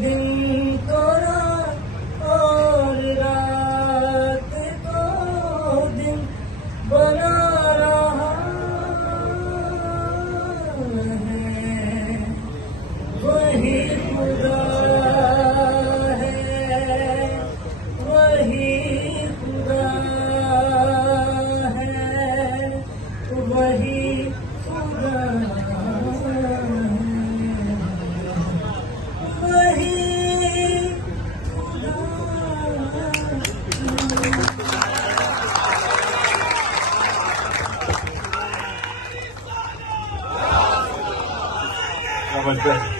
दिन को रात और रात को दिन बना रहा है। वही खुदा है, वही खुदा है, वही खुदा नमस्ते।